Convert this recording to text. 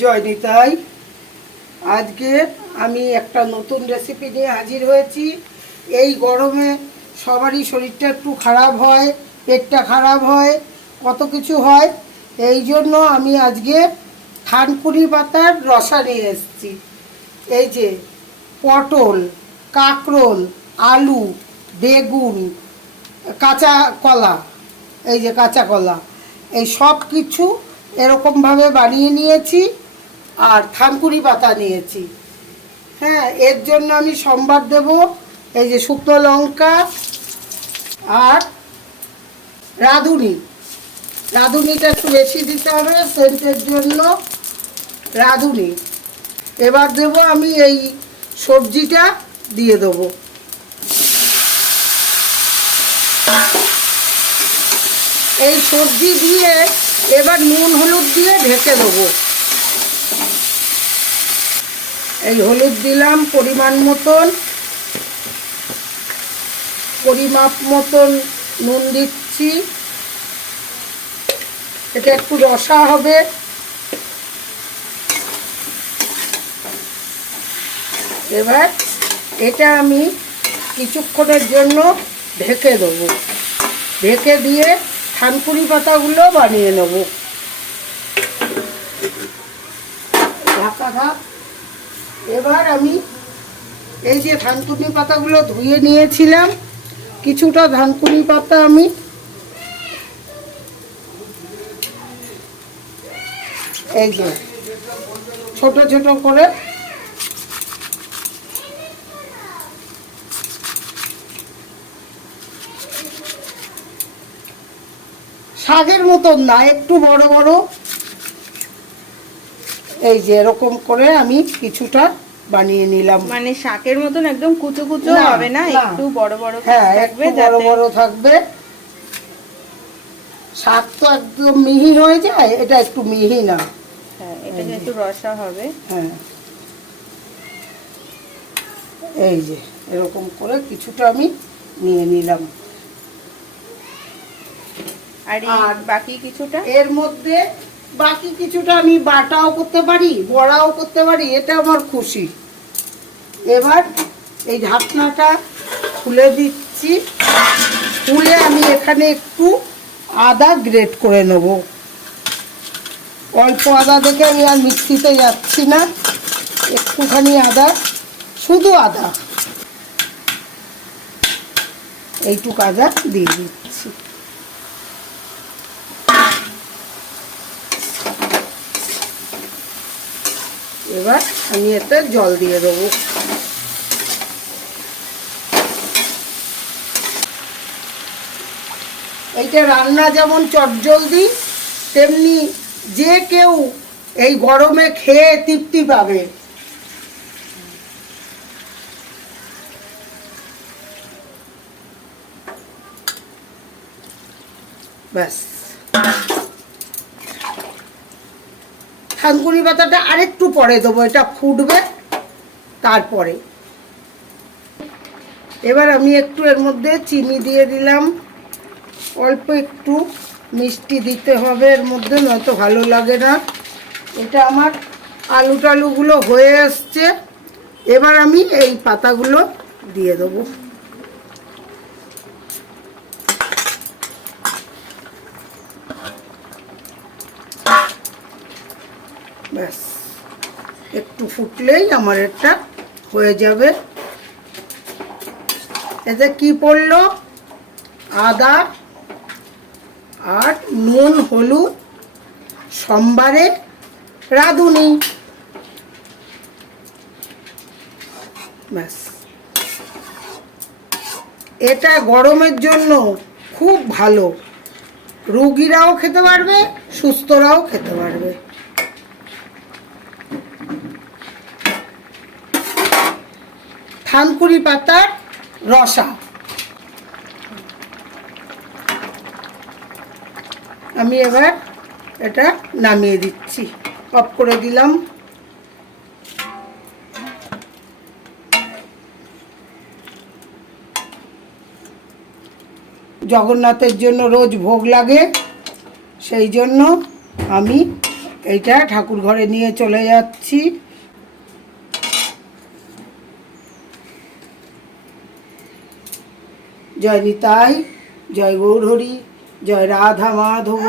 জয় নিতাই। আজকে আমি একটা নতুন রেসিপি নিয়ে হাজির হয়েছি। এই গরমে সবারই শরীরটা একটু খারাপ হয়, পেটটা খারাপ হয়, কত কিছু হয়। এই জন্য আমি আজকে থানকুনি পাতার রসা নিয়ে এসেছি। এই যে পটল, কাঁকরোল, আলু, বেগুন, কাঁচা কলা, এই যে কাঁচা কলা, এই সব কিছু এরকমভাবে বানিয়ে নিয়েছি। আর থানকুনি পাতা নিয়েছি। হ্যাঁ, এর জন্য আমি সম্বার দেব এই যে শুকনো লঙ্কা আর রাঁধুনি। রাঁধুনিটা একটু বেশি দিতে হবে সেন্টের জন্য, রাঁধুনি। এবার দেব আমি এই সবজিটা দিয়ে দেবো। এই সবজি দিয়ে এবার নুন হলুদ দিয়ে ঢেকে দেবো। এই হলুদ দিলাম পরিমাণ মতন, পরিমাপ মতন নুন দিচ্ছি। এটা একটু রসা হবে। এবার এটা আমি কিছুক্ষণের জন্য ঢেকে দেবো। ঢেকে দিয়ে থানকুনি পাতাগুলো বানিয়ে নেব। ঢাকা থাক। এবার আমি এই যে থানকুনি পাতাগুলো ধুয়ে নিয়েছিলাম, কিছুটা থানকুনি পাতা আমি এই যে ছোট ছোট করে শাকের মতন না, একটু বড় বড়, এই যে এরকম করে আমি কিছুটা বানিয়ে নিলাম। মানে শাকের মতন একদম কুচো কুচো হবে না, একটু বড় বড় হ্যাঁ, একটু বড় বড় থাকবে। শাক তো একদম মিহি হয়ে যায়, এটা একটু মিহি না। হ্যাঁ, এটা একটু রসা হবে। হ্যাঁ, এই যে এরকম করে কিছুটা আমি নিয়ে নিলাম। আর বাকি কিছুটা এর মধ্যে বাকি কিছুটা আমি বাটাও করতে পারি, বড়াও করতে পারি, এটা আমার খুশি। এবার এই ঢাকনাটা খুলে দিচ্ছি। খুলে আমি এখানে একটু আদা গ্রেট করে নেব। অল্প আদা দেখে আমি আর মিক্সিতে যাচ্ছি না, একটুখানি আদা, শুধু আদা, এইটুকু আদা দিয়ে দিচ্ছি। এবার আমি এতে জল দিয়ে দেবো। এইটা রান্না যেমন চটজলদি, তেমনি যে কেউ এই গরমে খেয়ে তৃপ্তি পাবে। ব্যাস, থানকুনি পাতাটা আরেকটু পরে দেবো, এটা ফুটবে তারপরে। এবার আমি একটু এর মধ্যে চিনি দিয়ে দিলাম, অল্প একটু মিষ্টি দিতে হবে এর মধ্যে, নয়তো ভালো লাগে না। এটা আমার আলু টালুগুলো হয়ে আসছে। এবার আমি এই পাতাগুলো দিয়ে দেবো। ব্যাস, একটু ফুটলেই আমার এটা হয়ে যাবে। এতে কি পড়লো? আদা আর নুন হলুদ, সম্বারে রাঁধুনি। ব্যাস, এটা গরমের জন্য খুব ভালো। রোগীরাও খেতে পারবে, সুস্থরাও খেতে পারবে। থানকুনি পাতার রসা আমি এবার এটা নামিয়ে দিচ্ছি, অফ করে দিলাম। জগন্নাথের জন্য রোজ ভোগ লাগে, সেই জন্য আমি এইটা ঠাকুর ঘরে নিয়ে চলে যাচ্ছি। জয় নিতাই, জয় গৌরহরি, জয় রাধা মাধব।